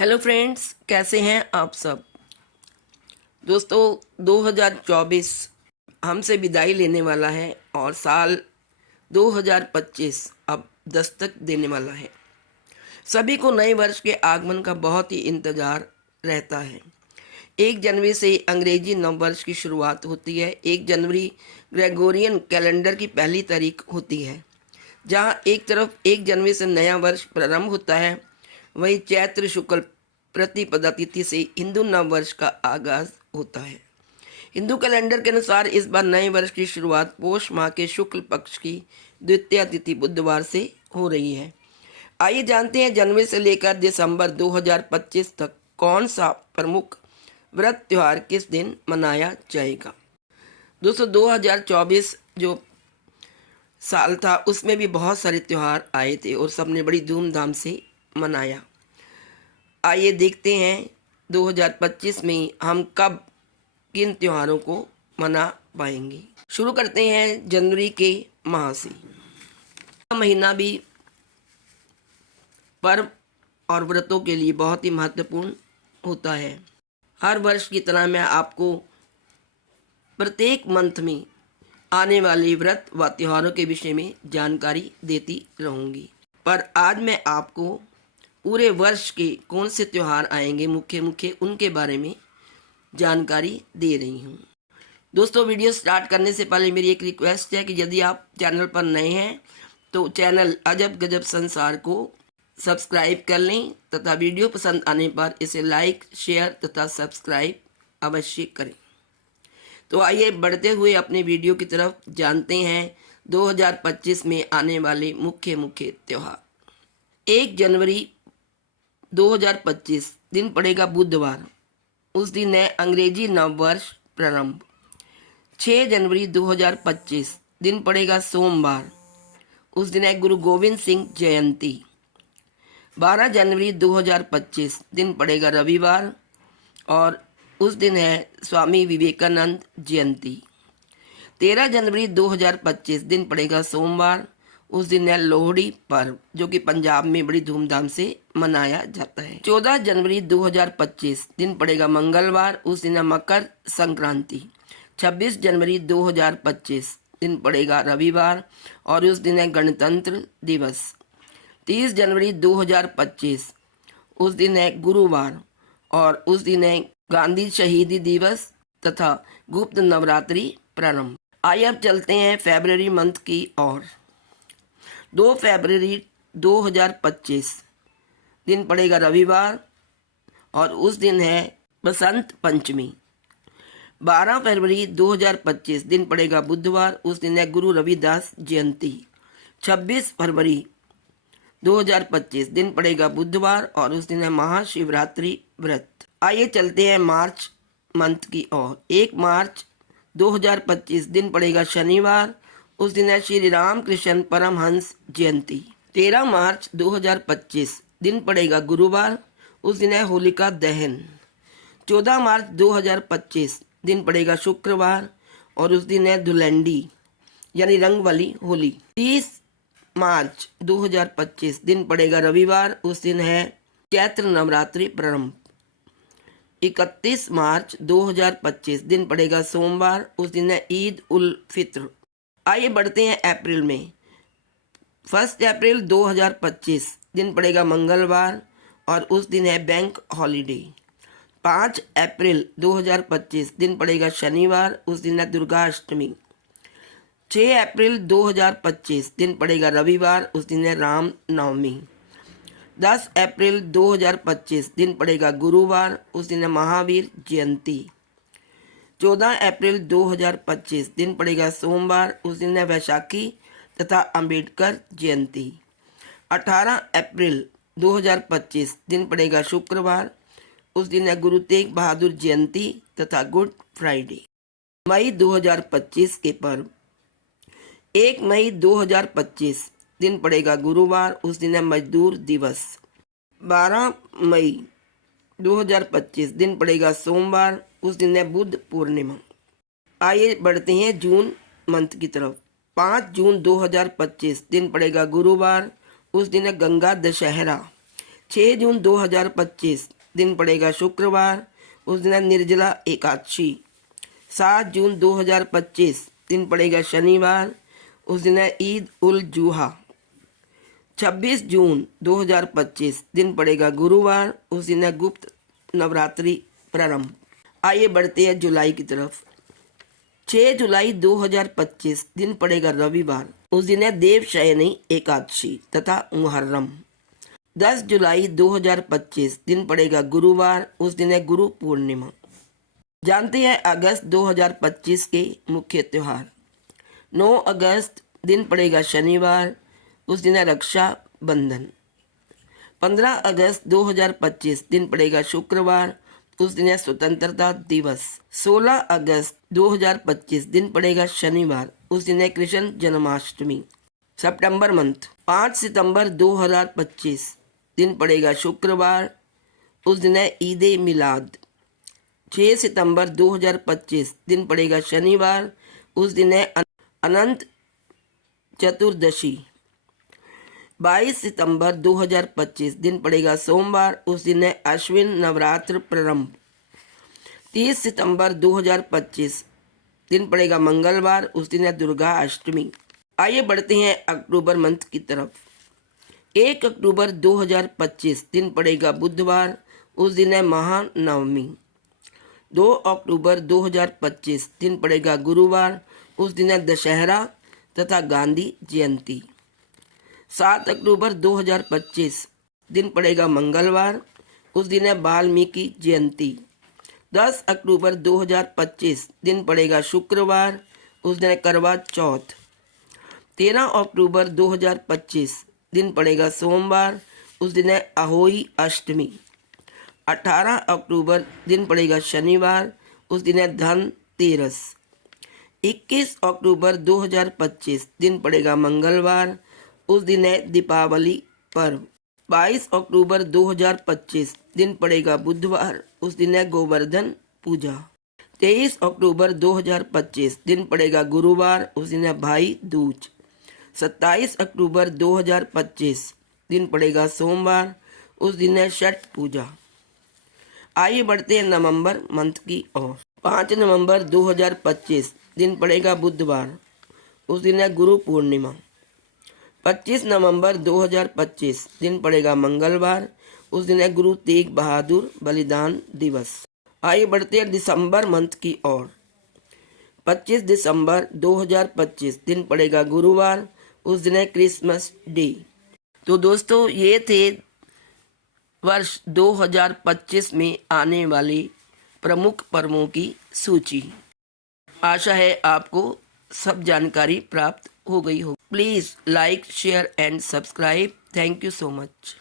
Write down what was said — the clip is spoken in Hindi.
हेलो फ्रेंड्स, कैसे हैं आप सब। दोस्तों, 2024 हमसे विदाई लेने वाला है और साल 2025 अब दस्तक देने वाला है। सभी को नए वर्ष के आगमन का बहुत ही इंतज़ार रहता है। 1 जनवरी से अंग्रेजी नव वर्ष की शुरुआत होती है। 1 जनवरी ग्रेगोरियन कैलेंडर की पहली तारीख होती है। जहाँ एक तरफ 1 जनवरी से नया वर्ष प्रारंभ होता है, वहीं चैत्र शुक्ल प्रतिपदा तिथि से हिंदू नव वर्ष का आगाज होता है। हिंदू कैलेंडर के अनुसार इस बार नए वर्ष की शुरुआत पौष माह के शुक्ल पक्ष की द्वितीय तिथि बुधवार से हो रही है। आइए जानते हैं जनवरी से लेकर दिसंबर 2025 तक कौन सा प्रमुख व्रत त्योहार किस दिन मनाया जाएगा। दोस्तों, 2024 जो साल था उसमें भी बहुत सारे त्यौहार आए थे और सबने बड़ी धूमधाम से मनाया। आइए देखते हैं 2025 में हम कब किन त्योहारों को मना पाएंगे। शुरू करते हैं जनवरी के माह से। महीना भी पर्व और व्रतों के लिए बहुत ही महत्वपूर्ण होता है। हर वर्ष की तरह मैं आपको प्रत्येक मंथ में आने वाले व्रत व त्योहारों के विषय में जानकारी देती रहूँगी, पर आज मैं आपको पूरे वर्ष के कौन से त्यौहार आएंगे मुख्य उनके बारे में जानकारी दे रही हूँ। दोस्तों, वीडियो स्टार्ट करने से पहले मेरी एक रिक्वेस्ट है कि यदि आप चैनल पर नए हैं तो चैनल अजब गजब संसार को सब्सक्राइब कर लें तथा वीडियो पसंद आने पर इसे लाइक, शेयर तथा सब्सक्राइब अवश्य करें। तो आइए बढ़ते हुए अपने वीडियो की तरफ जानते हैं 2025 में आने वाले मुख्य त्यौहार। 1 जनवरी 2025 दिन पड़ेगा बुधवार, उस दिन है अंग्रेजी नव वर्ष प्रारंभ। 6 जनवरी 2025 दिन पड़ेगा सोमवार, उस दिन है गुरु गोविंद सिंह जयंती। 12 जनवरी 2025 दिन पड़ेगा रविवार और उस दिन है स्वामी विवेकानंद जयंती। 13 जनवरी 2025 दिन पड़ेगा सोमवार, उस दिन है लोहड़ी पर्व जो कि पंजाब में बड़ी धूमधाम से मनाया जाता है। 14 जनवरी 2025 दिन पड़ेगा मंगलवार, उस दिन है मकर संक्रांति। 26 जनवरी 2025 दिन पड़ेगा रविवार और उस दिन है गणतंत्र दिवस। 30 जनवरी 2025 उस दिन है गुरुवार और उस दिन है गांधी शहीदी दिवस तथा गुप्त नवरात्रि प्रारंभ। आइए अब चलते हैं फरवरी मंथ की ओर। 2 फरवरी 2025 दिन पड़ेगा रविवार और उस दिन है बसंत पंचमी। 12 फरवरी 2025 दिन पड़ेगा बुधवार, उस दिन है गुरु रविदास जयंती। 26 फरवरी 2025 दिन पड़ेगा बुधवार और उस दिन है महाशिवरात्रि व्रत। आइए चलते हैं मार्च मंथ की ओर। 1 मार्च 2025 दिन पड़ेगा शनिवार, उस दिन है श्री राम कृष्ण परमहंस जयंती। 13 मार्च 2025 दिन पड़ेगा गुरुवार, उस दिन है होलिका दहन। 14 मार्च 2025 दिन पड़ेगा शुक्रवार और उस दिन है धुलंडी यानी रंग वाली होली। 30 मार्च 2025 दिन पड़ेगा रविवार, उस दिन है चैत्र नवरात्रि प्रारंभ। 31 मार्च 2025 दिन पड़ेगा सोमवार, उस दिन है ईद उल फित्र। आइए बढ़ते हैं अप्रैल में। 1 अप्रैल 2025 दिन पड़ेगा मंगलवार और उस दिन है बैंक हॉलीडे। 5 अप्रैल 2025 दिन पड़ेगा शनिवार, उस दिन है दुर्गा अष्टमी। 6 अप्रैल 2025 दिन पड़ेगा रविवार, उस दिन है राम नवमी। 10 अप्रैल 2025 दिन पड़ेगा गुरुवार, उस दिन है महावीर जयंती। 14 अप्रैल 2025 दिन पड़ेगा सोमवार, उस दिन है वैशाखी तथा अंबेडकर जयंती। 18 अप्रैल 2025 दिन पड़ेगा शुक्रवार, उस दिन है गुरु तेग बहादुर जयंती तथा गुड फ्राइडे। मई 2025 के पर्व। 1 मई 2025 दिन पड़ेगा गुरुवार, उस दिन है मजदूर दिवस। 12 मई 2025 दिन पड़ेगा सोमवार, उस दिन है बुद्ध पूर्णिमा। आइए बढ़ते हैं जून मंथ की तरफ। 5 जून 2025 दिन पड़ेगा गुरुवार, उस दिन है गंगा दशहरा। 6 जून 2025 दिन पड़ेगा शुक्रवार, उस दिन है निर्जला एकादशी। 7 जून 2025 दिन पड़ेगा शनिवार, उस दिन है ईद उल जुहा। 26 जून 2025 दिन पड़ेगा गुरुवार, उस दिन है गुप्त नवरात्रि प्रारंभ। आइए बढ़ते हैं जुलाई की तरफ। 6 जुलाई 2025 दिन पड़ेगा रविवार, उस दिन है देवशयनी एकादशी तथा मुहर्रम। 10 जुलाई 2025 दिन पड़ेगा गुरुवार, उस दिन है गुरु पूर्णिमा। जानते हैं अगस्त 2025 के मुख्य त्योहार। 9 अगस्त दिन पड़ेगा शनिवार, उस दिन है रक्षा बंधन। 15 अगस्त 2025 दिन पड़ेगा शुक्रवार, उस दिन है स्वतंत्रता दिवस। 16 अगस्त 2025 दिन पड़ेगा शनिवार, उस दिन है कृष्ण जन्माष्टमी। सितंबर मंथ 5 सितंबर 2025 दिन पड़ेगा शुक्रवार, उस दिन है ईद ए मिलाद। 6 सितंबर 2025 दिन पड़ेगा शनिवार, उस दिन है अनंत चतुर्दशी। 22 सितंबर 2025 दिन पड़ेगा सोमवार, उस दिन है अश्विन नवरात्र प्रारंभ। 30 सितंबर 2025 दिन पड़ेगा मंगलवार, उस दिन है दुर्गा अष्टमी। आइए बढ़ते हैं अक्टूबर मंथ की तरफ। 1 अक्टूबर 2025 दिन पड़ेगा बुधवार, उस दिन है महानवमी। 2 अक्टूबर 2025 दिन पड़ेगा गुरुवार, उस दिन है दशहरा तथा गांधी जयंती। 7 अक्टूबर 2025 दिन पड़ेगा मंगलवार, उस दिन है वाल्मीकि जयंती। 10 अक्टूबर 2025 दिन पड़ेगा शुक्रवार, उस दिन है करवा चौथ। 13 अक्टूबर 2025 दिन पड़ेगा सोमवार, उस दिन है अहोई अष्टमी। 18 अक्टूबर दिन पड़ेगा शनिवार, उस दिन है धनतेरस। 21 अक्टूबर 2025 दिन पड़ेगा मंगलवार, उस दिन है दीपावली पर्व। 22 अक्टूबर 2025 दिन पड़ेगा बुधवार, उस दिन है गोवर्धन पूजा। 23 अक्टूबर 2025 दिन पड़ेगा गुरुवार, उस दिन है भाई दूज। 27 अक्टूबर 2025 दिन पड़ेगा सोमवार, उस दिन है छठ पूजा। आइए बढ़ते हैं नवंबर मंथ की ओर। 5 नवंबर 2025 दिन पड़ेगा बुधवार, उस दिन है गुरु पूर्णिमा। 25 नवंबर 2025 दिन पड़ेगा मंगलवार, उस दिन है गुरु तेग बहादुर बलिदान दिवस। आइए बढ़ते हैं दिसंबर मंथ की ओर। 25 दिसंबर 2025 दिन पड़ेगा गुरुवार, उस दिन है क्रिसमस डे। तो दोस्तों ये थे वर्ष 2025 में आने वाले प्रमुख पर्वों की सूची। आशा है आपको सब जानकारी प्राप्त हो गई हो। Please like share and subscribe. Thank you so much.